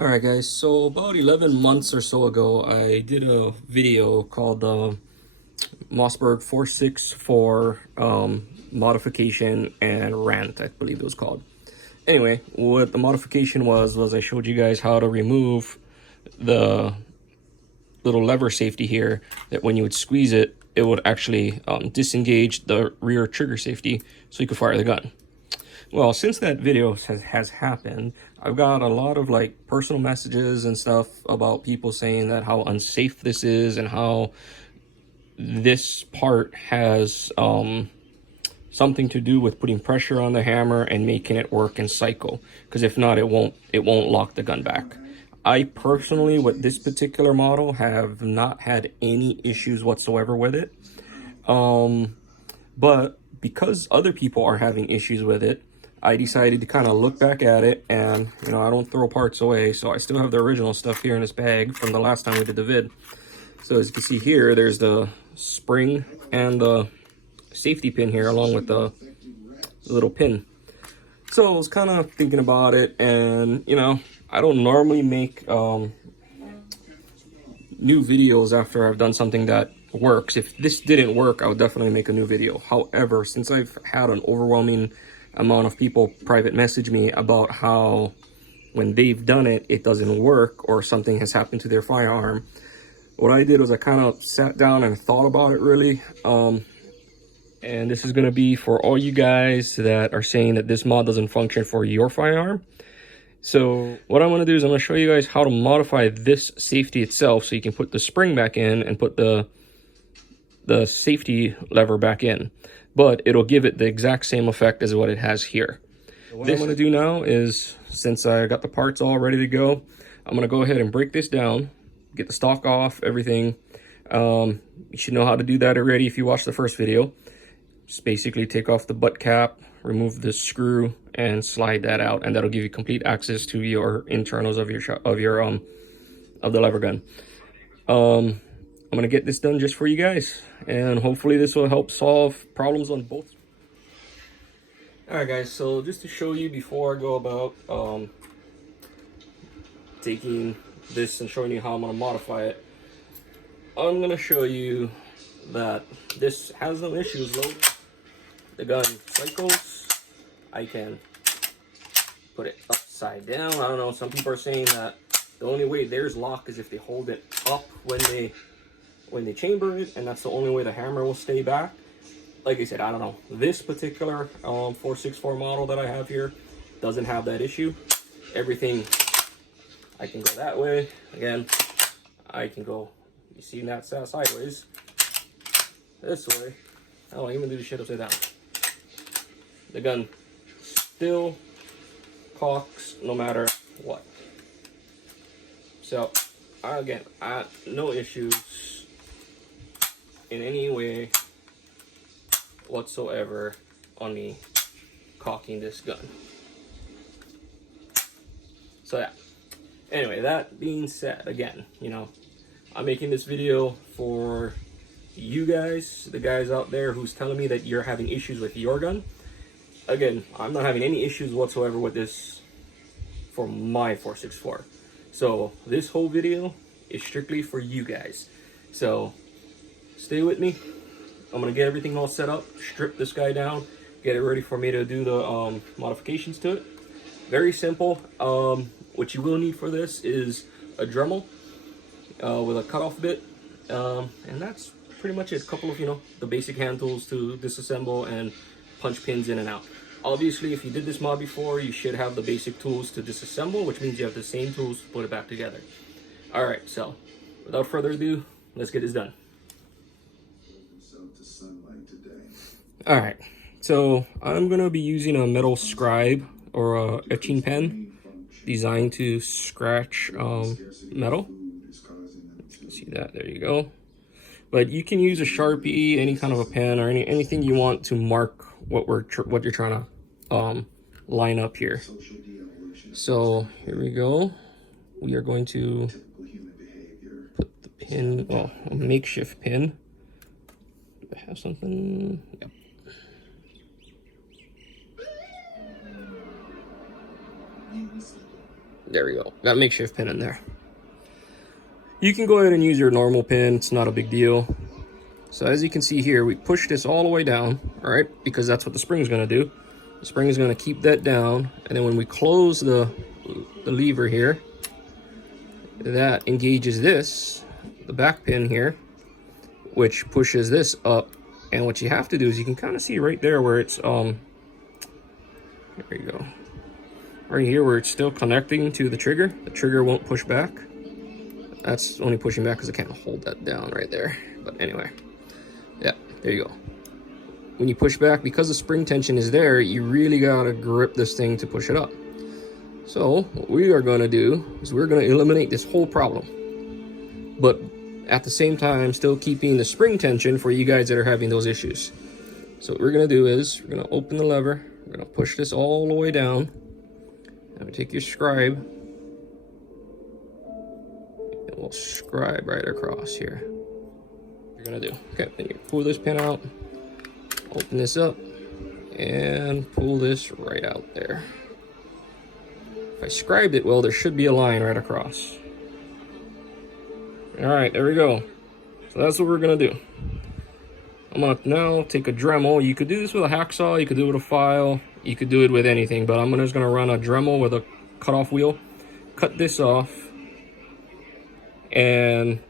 Alright guys, so about 11 months or so ago, I did a video called the Mossberg 464 modification and rant, I believe it was called. Anyway, what the modification was I showed you guys how to remove the little lever safety here, that when you would squeeze it, it would actually disengage the rear trigger safety so you could fire the gun. Well, since that video has happened, I've got a lot of like personal messages and stuff about people saying that how unsafe this is and how this part has something to do with putting pressure on the hammer and making it work in cycle. Because if not, it won't lock the gun back. I personally, with this particular model, have not had any issues whatsoever with it. But because other people are having issues with it, I decided to kind of look back at it, and you know, I don't throw parts away, so I still have the original stuff here in this bag from the last time we did the vid. So as you can see here, there's the spring and the safety pin here along with the little pin. So I was kind of thinking about it, and you know, I don't normally make new videos after I've done something that works. If this didn't work, I would definitely make a new video. However, since I've had an overwhelming amount of people private message me about how when they've done it, it doesn't work or something has happened to their firearm, what I did was I kind of sat down and thought about it really. And this is going to be for all you guys that are saying that this mod doesn't function for your firearm. So what I'm going to do is I'm going to show you guys how to modify this safety itself so you can put the spring back in and put the safety lever back in, but it'll give it the exact same effect as what it has here. What I'm going to do now is, since I got the parts all ready to go, I'm going to go ahead and break this down, get the stock off, everything. You should know how to do that already if you watched the first video. Just basically take off the butt cap, remove the screw, and slide that out, and that'll give you complete access to your internals of your of the lever gun. I'm gonna get this done just for you guys, and hopefully this will help solve problems on both. Alright guys, so just to show you before I go about taking this and showing you how I'm gonna modify it, I'm gonna show you that this has no issues loaded. The gun cycles. I can put it upside down. I don't know, some people are saying that the only way there's lock is if they hold it up when they chamber it, and that's the only way the hammer will stay back. Like I said, I don't know. This particular 464 model that I have here doesn't have that issue. Everything, I can go that way. Again, I can go, you see that sideways, this way. I don't even do the shit upside down. The gun still cocks no matter what. So again, no issues in any way whatsoever on me cocking this gun. So yeah, anyway, that being said, again, you know, I'm making this video for you guys, the guys out there who's telling me that you're having issues with your gun. Again, I'm not having any issues whatsoever with this for my 464. So this whole video is strictly for you guys. So stay with me. I'm gonna get everything all set up, strip this guy down, get it ready for me to do the modifications to it. Very simple. What you will need for this is a Dremel with a cutoff bit, and that's pretty much it. A couple of, you know, the basic hand tools to disassemble and punch pins in and out. Obviously, if you did this mod before, you should have the basic tools to disassemble, which means you have the same tools to put it back together. Alright, so without further ado, let's get this done. Alright, so I'm going to be using a metal scribe or a etching pen designed to scratch metal. You can see that, there you go. But you can use a Sharpie, any kind of a pen, or anything you want to mark what you're trying to line up here. So here we go. We are going to put the pin, well, a makeshift pin. Do I have something? Yep. There we go. Got a makeshift pin in there. You can go ahead and use your normal pin. It's not a big deal. So as you can see here, we push this all the way down, all right, because that's what the spring is going to do. The spring is going to keep that down, and then when we close the lever here, that engages this, the back pin here, which pushes this up. And what you have to do is you can kind of see right there where it's there you go, right here where it's still connecting to the trigger. The trigger won't push back. That's only pushing back because I can't hold that down right there. But anyway, yeah, there you go. When you push back, because the spring tension is there, you really gotta grip this thing to push it up. So what we are gonna do is we're gonna eliminate this whole problem, but at the same time still keeping the spring tension for you guys that are having those issues. So what we're gonna do is we're gonna open the lever, we're gonna push this all the way down, and we take your scribe, and we'll scribe right across here. What you're gonna do, okay, then you pull this pin out, open this up, and pull this right out there. If I scribed it well, there should be a line right across. All right, there we go. So that's what we're gonna do. I'm gonna now take a Dremel. You could do this with a hacksaw, you could do it with a file, you could do it with anything, but I'm just gonna run a Dremel with a cutoff wheel, cut this off, and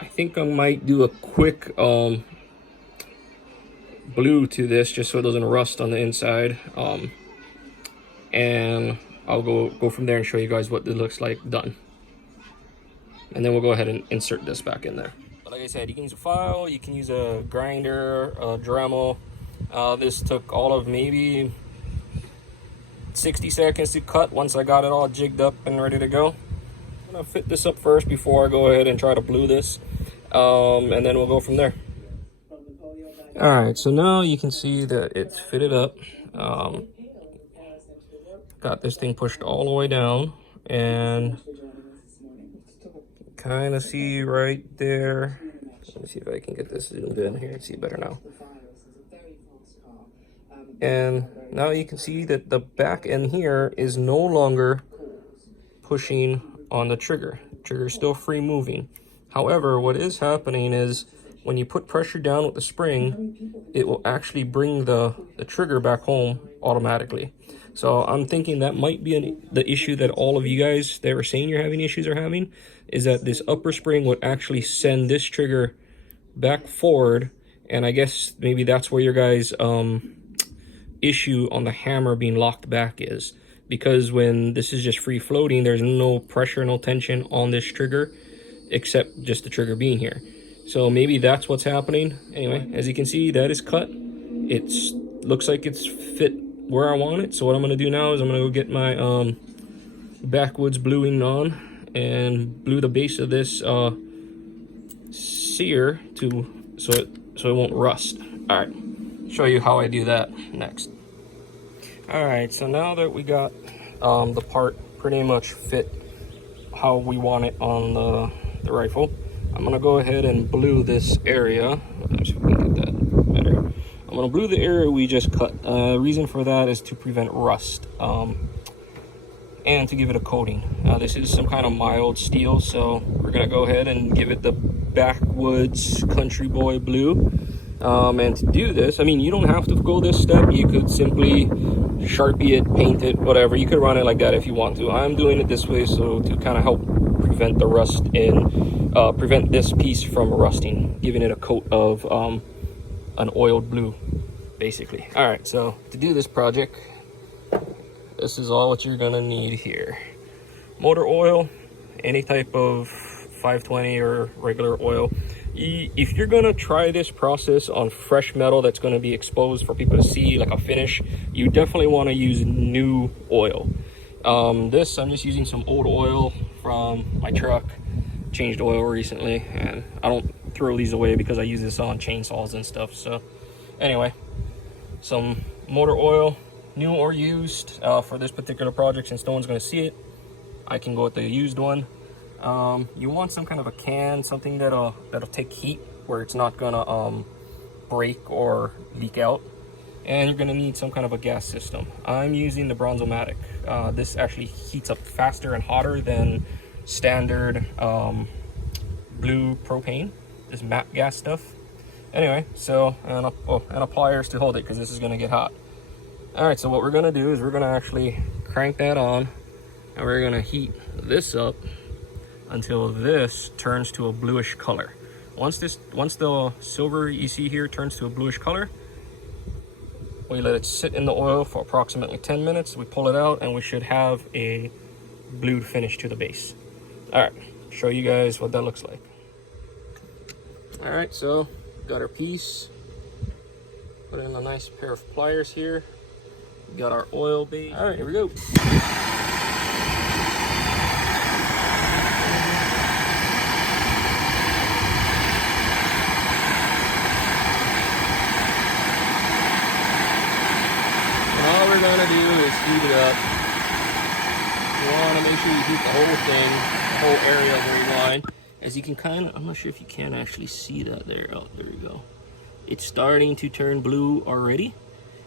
I think I might do a quick blue to this just so it doesn't rust on the inside, and I'll go from there and show you guys what it looks like done. And then we'll go ahead and insert this back in there. But like I said, you can use a file, you can use a grinder, a Dremel. This took all of maybe 60 seconds to cut once I got it all jigged up and ready to go. I'm gonna fit this up first before I go ahead and try to blue this, and then we'll go from there. All right, so now you can see that it's fitted up. Got this thing pushed all the way down, and kind of see right there. Let me see if I can get this zoomed in here and see better now. And now you can see that the back end here is no longer pushing on the trigger. The trigger is still free moving. However, what is happening is when you put pressure down with the spring, it will actually bring the trigger back home automatically. So I'm thinking that might be the issue that all of you guys that were saying you're having issues are having, is that this upper spring would actually send this trigger back forward. And I guess maybe that's where your guys' issue on the hammer being locked back is. Because when this is just free floating, there's no pressure, no tension on this trigger, except just the trigger being here. So maybe that's what's happening. Anyway, as you can see, that is cut. It looks like it's fit where I want it. So what I'm gonna do now is I'm gonna go get my backwoods bluing on and blue the base of this sear so it won't rust. All right, show you how I do that next. All right, so now that we got the part pretty much fit how we want it on the rifle, I'm gonna go ahead and blue this area. Let's see if we can get that better. I'm gonna blue the area we just cut. Reason for that is to prevent rust and to give it a coating. This is some kind of mild steel, so we're gonna go ahead and give it the backwoods country boy blue. And to do this, I mean, you don't have to go this step. You could simply Sharpie it, paint it, whatever. You could run it like that if you want to. I'm doing it this way so to kind of help prevent the rust and prevent this piece from rusting, giving it a coat of an oiled blue, basically. All right, so to do this project, this is all what you're gonna need here. Motor oil, any type of 520 or regular oil. If you're gonna try this process on fresh metal that's gonna be exposed for people to see, like a finish, you definitely wanna use new oil. I'm just using some old oil from my truck. Changed oil recently, and I don't throw these away because I use this on chainsaws and stuff. So anyway, some motor oil, new or used, for this particular project. Since no one's gonna see it, I can go with the used one. You want some kind of a can, something that'll take heat, where it's not gonna break or leak out. and you're going to need some kind of a gas system. I'm using the Bronzomatic. This actually heats up faster and hotter than standard blue propane, this MAP gas stuff. Anyway, so, and pliers to hold it because this is going to get hot. All right, so what we're going to do is we're going to actually crank that on, and we're going to heat this up until this turns to a bluish color. Once the silver you see here turns to a bluish color, we let it sit in the oil for approximately 10 minutes. We pull it out and we should have a blued finish to the base. All right, show you guys what that looks like. All right, so got our piece. Put in a nice pair of pliers here. We got our oil base. All right, here we go. All we're gonna do is heat it up. You wanna make sure you heat the whole thing, the whole area very wide. As you can kind of, I'm not sure if you can actually see that there. Oh, there we go. It's starting to turn blue already.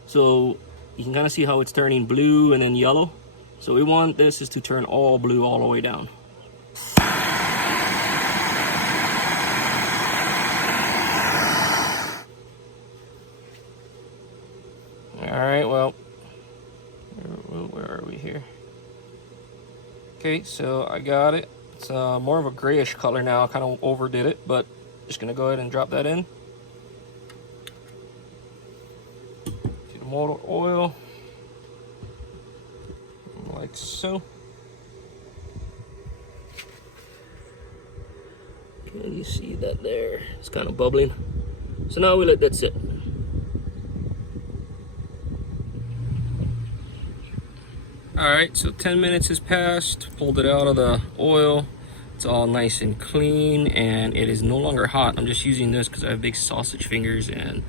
So you can kind of see how it's turning blue and then yellow. So we want this is to turn all blue all the way down. All right, well, where are we here? Okay, so I got it. It's more of a grayish color now. I kind of overdid it, but just gonna go ahead and drop that in. To the motor oil, like so. Can you see that there? It's kind of bubbling. So now we let that sit. All right, so 10 minutes has passed, pulled it out of the oil. It's all nice and clean, and it is no longer hot. I'm just using this because I have big sausage fingers and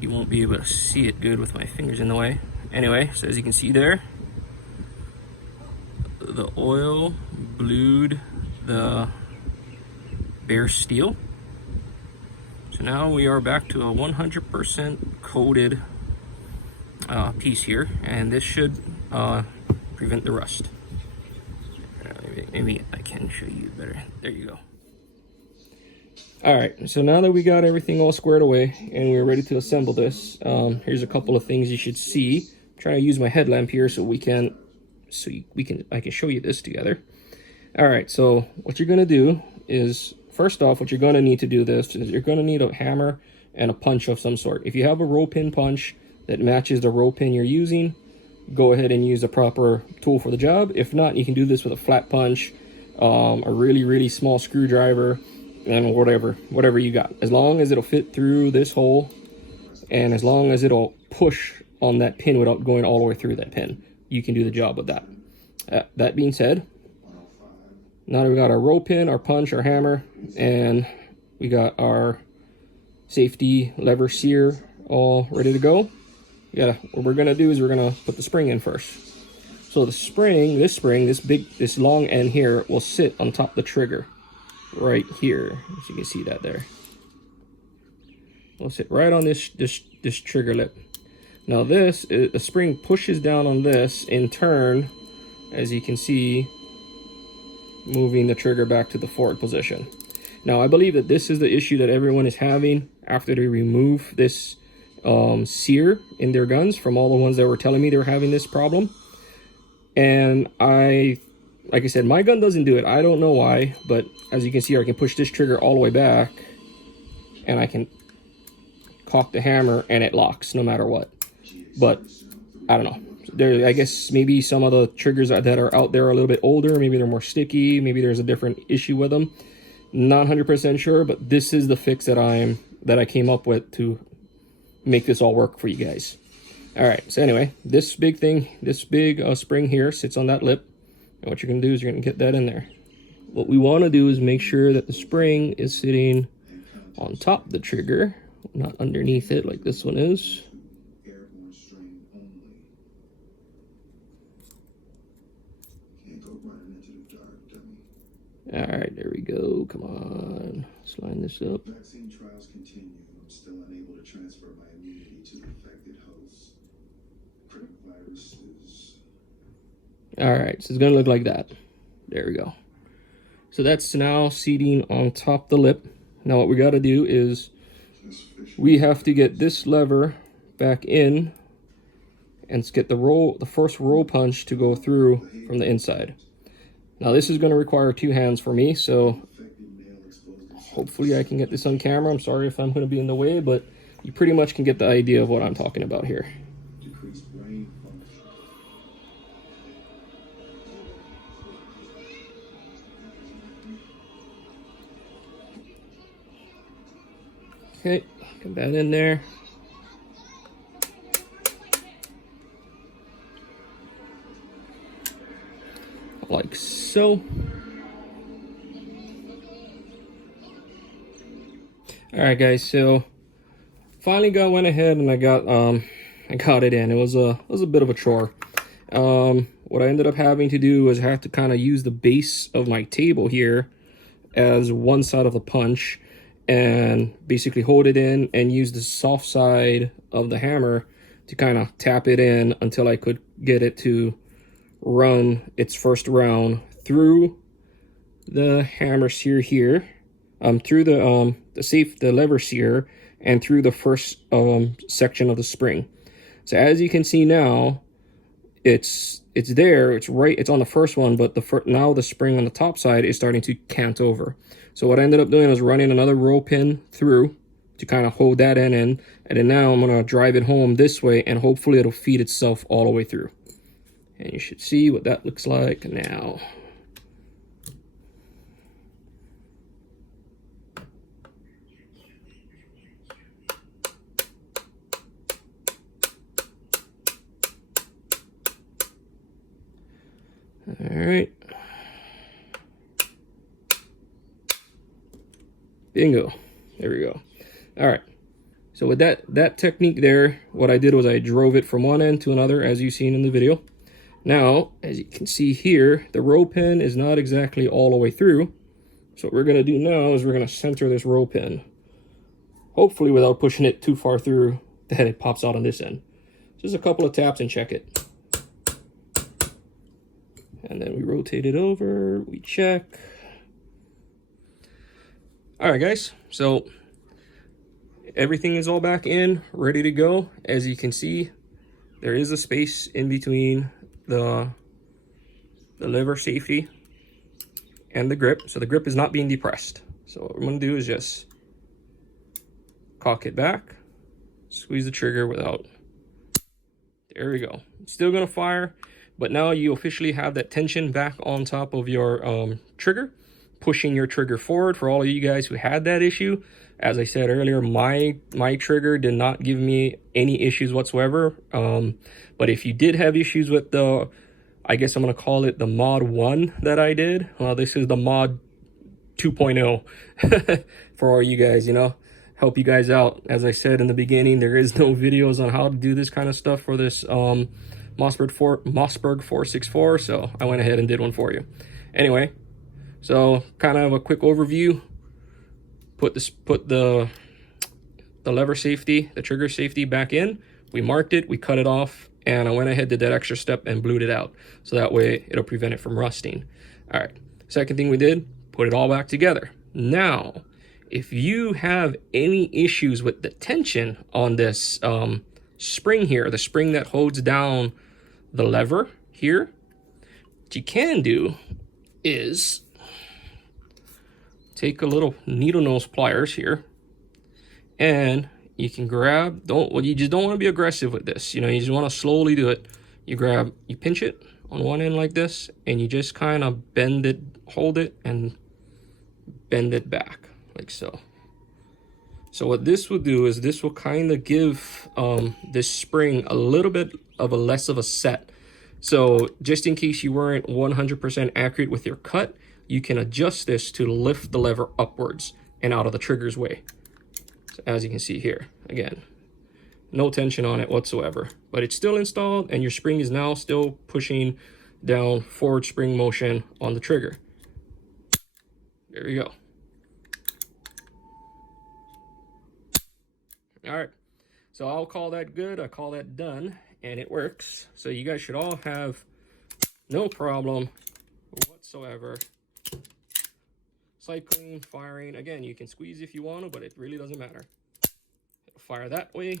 you won't be able to see it good with my fingers in the way. Anyway, so as you can see there, the oil blued the bare steel. So now we are back to a 100% coated piece here, and this should prevent the rust. Maybe I can show you better. There you go. All right, so now that we got everything all squared away and we're ready to assemble this, here's a couple of things you should see. I'm trying to use my headlamp here so I can show you this together. All right, so what you're gonna do is, first off, what you're gonna need to do this is you're gonna need a hammer and a punch of some sort. If you have a roll pin punch that matches the roll pin you're using, go ahead and use the proper tool for the job. If not, you can do this with a flat punch, a really small screwdriver, and whatever you got. As long as it'll fit through this hole, and as long as it'll push on that pin without going all the way through that pin, you can do the job with that. That being said, now that we got our roll pin, our punch, our hammer, and we got our safety lever sear all ready to go, what we're gonna do is we're gonna put the spring in first. So the spring, this long end here will sit on top of the trigger, right here. As you can see that there. It'll sit right on this trigger lip. Now the spring pushes down on this in turn, as you can see, moving the trigger back to the forward position. Now I believe that this is the issue that everyone is having after they remove this sear in their guns, from all the ones that were telling me they were having this problem. And like I said, my gun doesn't do it. I don't know why, but as you can see, I can push this trigger all the way back and I can cock the hammer and it locks no matter what. But I don't know. I guess maybe some of the triggers that are out there are a little bit older. Maybe they're more sticky. Maybe there's a different issue with them. Not 100% sure, but this is the fix that I came up with to make this all work for you guys. All right, so anyway, this big spring here sits on that lip, and what you're gonna do is you're gonna get that in there. What we want to do is make sure that the spring is sitting on top of the trigger, not underneath it like this one is. All right, there we go. Come on, let's line this up. Vaccine trials continue. I'm still unable to transfer my immunity to infected hosts. All right, so it's gonna look like that. There we go. So that's now seating on top of the lip. Now what we gotta do is we have to get this lever back in and get the first roll punch to go through from the inside. Now this is gonna require 2 hands for me, so hopefully I can get this on camera. I'm sorry if I'm gonna be in the way, but you pretty much can get the idea of what I'm talking about here. Okay, get that in there. Like so. All right, guys. So finally went ahead and I got it in. It was a bit of a chore. What I ended up having to do was I have to kind of use the base of my table here as one side of the punch, and basically hold it in and use the soft side of the hammer to kind of tap it in until I could get it to run its first round through the hammer sear here, through the lever sear, and through the first section of the spring. So as you can see now, it's there, it's on the first one, but now the spring on the top side is starting to cant over. So what I ended up doing was running another roll pin through to kind of hold that end in, and then now I'm gonna drive it home this way, and hopefully it'll feed itself all the way through. And you should see what that looks like now. All right. Bingo. There we go. All right. So with that technique there, what I did was I drove it from one end to another, as you've seen in the video. Now, as you can see here, the roll pin is not exactly all the way through. So what we're going to do now is we're going to center this roll pin, hopefully without pushing it too far through that it pops out on this end. Just a couple of taps and check it. And then we rotate it over, we check. All right, guys, so everything is all back in, ready to go. As you can see, there is a space in between the lever safety and the grip, so the grip is not being depressed. So what we're going to do is just cock it back, squeeze the trigger without. There we go. It's still going to fire, but now you officially have that tension back on top of your trigger, pushing your trigger forward. For all of you guys who had that issue, as I said earlier, my trigger did not give me any issues whatsoever. But if you did have issues with the, I guess I'm going to call it the mod 1 that I did, this is the mod 2.0 for all you guys, you know, help you guys out. As I said in the beginning, there is no videos on how to do this kind of stuff for this Mossberg 464, so I went ahead and did one for you. Anyway, so kind of a quick overview. Put the lever safety, the trigger safety back in. We marked it, we cut it off, and I went ahead, did that extra step and blued it out. So that way it'll prevent it from rusting. All right, second thing we did, put it all back together. Now, if you have any issues with the tension on this spring here, the spring that holds down the lever here, what you can do is take a little needle nose pliers here, and you can grab, you just don't want to be aggressive with this, you know, you just want to slowly do it. You pinch it on one end like this, and you just kind of bend it, hold it, and bend it back like so. So what this will do is this will kind of give this spring a little bit of less of a set. So just in case you weren't 100% accurate with your cut, you can adjust this to lift the lever upwards and out of the trigger's way. So as you can see here, again, no tension on it whatsoever, but it's still installed and your spring is now still pushing down forward spring motion on the trigger. There you go. All right, so I'll call that good. I call that done, and it works. So you guys should all have no problem whatsoever. Cycling, firing, again, you can squeeze if you want to, but it really doesn't matter. It'll fire that way,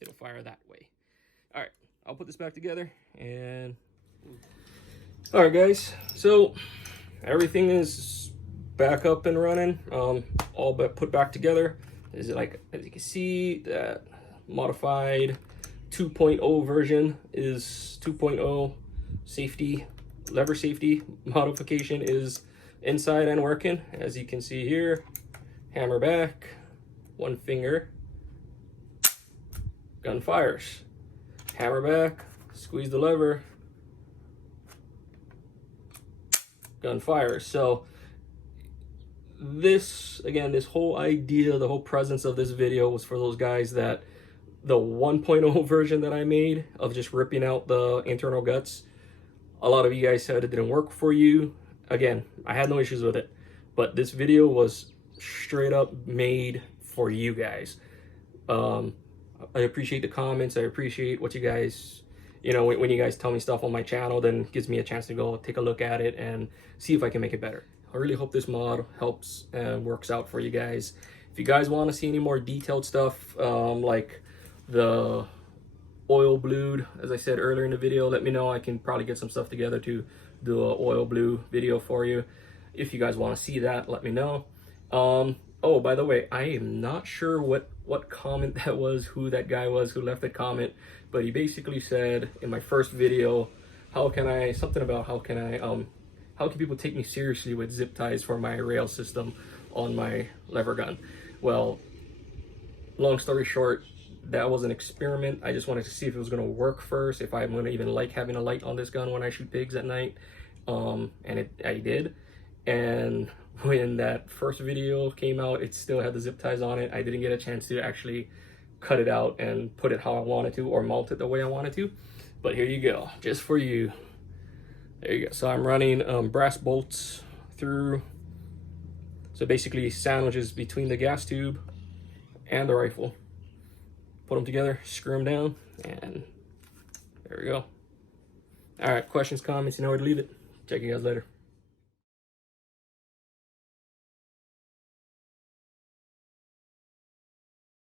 it'll fire that way. All right, I'll put this back together and... All right, guys, so everything is back up and running, all but put back together. Is it like, as you can see, that modified 2.0 version is 2.0 safety, lever safety modification is inside and working. As you can see here, hammer back, one finger, gun fires. Hammer back, squeeze the lever, gun fires. So this, again, this whole idea, the whole presence of this video was for those guys that the 1.0 version that I made of just ripping out the internal guts, a lot of you guys said it didn't work for you. Again, I had no issues with it, but this video was straight up made for you guys. I appreciate the comments. I appreciate what you guys, you know, when you guys tell me stuff on my channel, then gives me a chance to go take a look at it and see if I can make it better. I really hope this mod helps and works out for you guys. If you guys want to see any more detailed stuff, like the oil blued, as I said earlier in the video, let me know. I can probably get some stuff together to do a oil blue video for you. If you guys want to see that, let me know. Oh, by the way, I am not sure what comment that was, who that guy was who left that comment, but he basically said in my first video, how can people take me seriously with zip ties for my rail system on my lever gun? Well, long story short, that was an experiment. I just wanted to see if it was going to work first, if I'm going to even like having a light on this gun when I shoot pigs at night. And I did. And when that first video came out, it still had the zip ties on it. I didn't get a chance to actually cut it out and put it how I wanted to, or mount it the way I wanted to. But here you go, just for you. There you go. So I'm running brass bolts through. So basically sandwiches between the gas tube and the rifle. Put them together, screw them down, and there we go. All right, questions, comments, you know where to leave it. Check you guys later.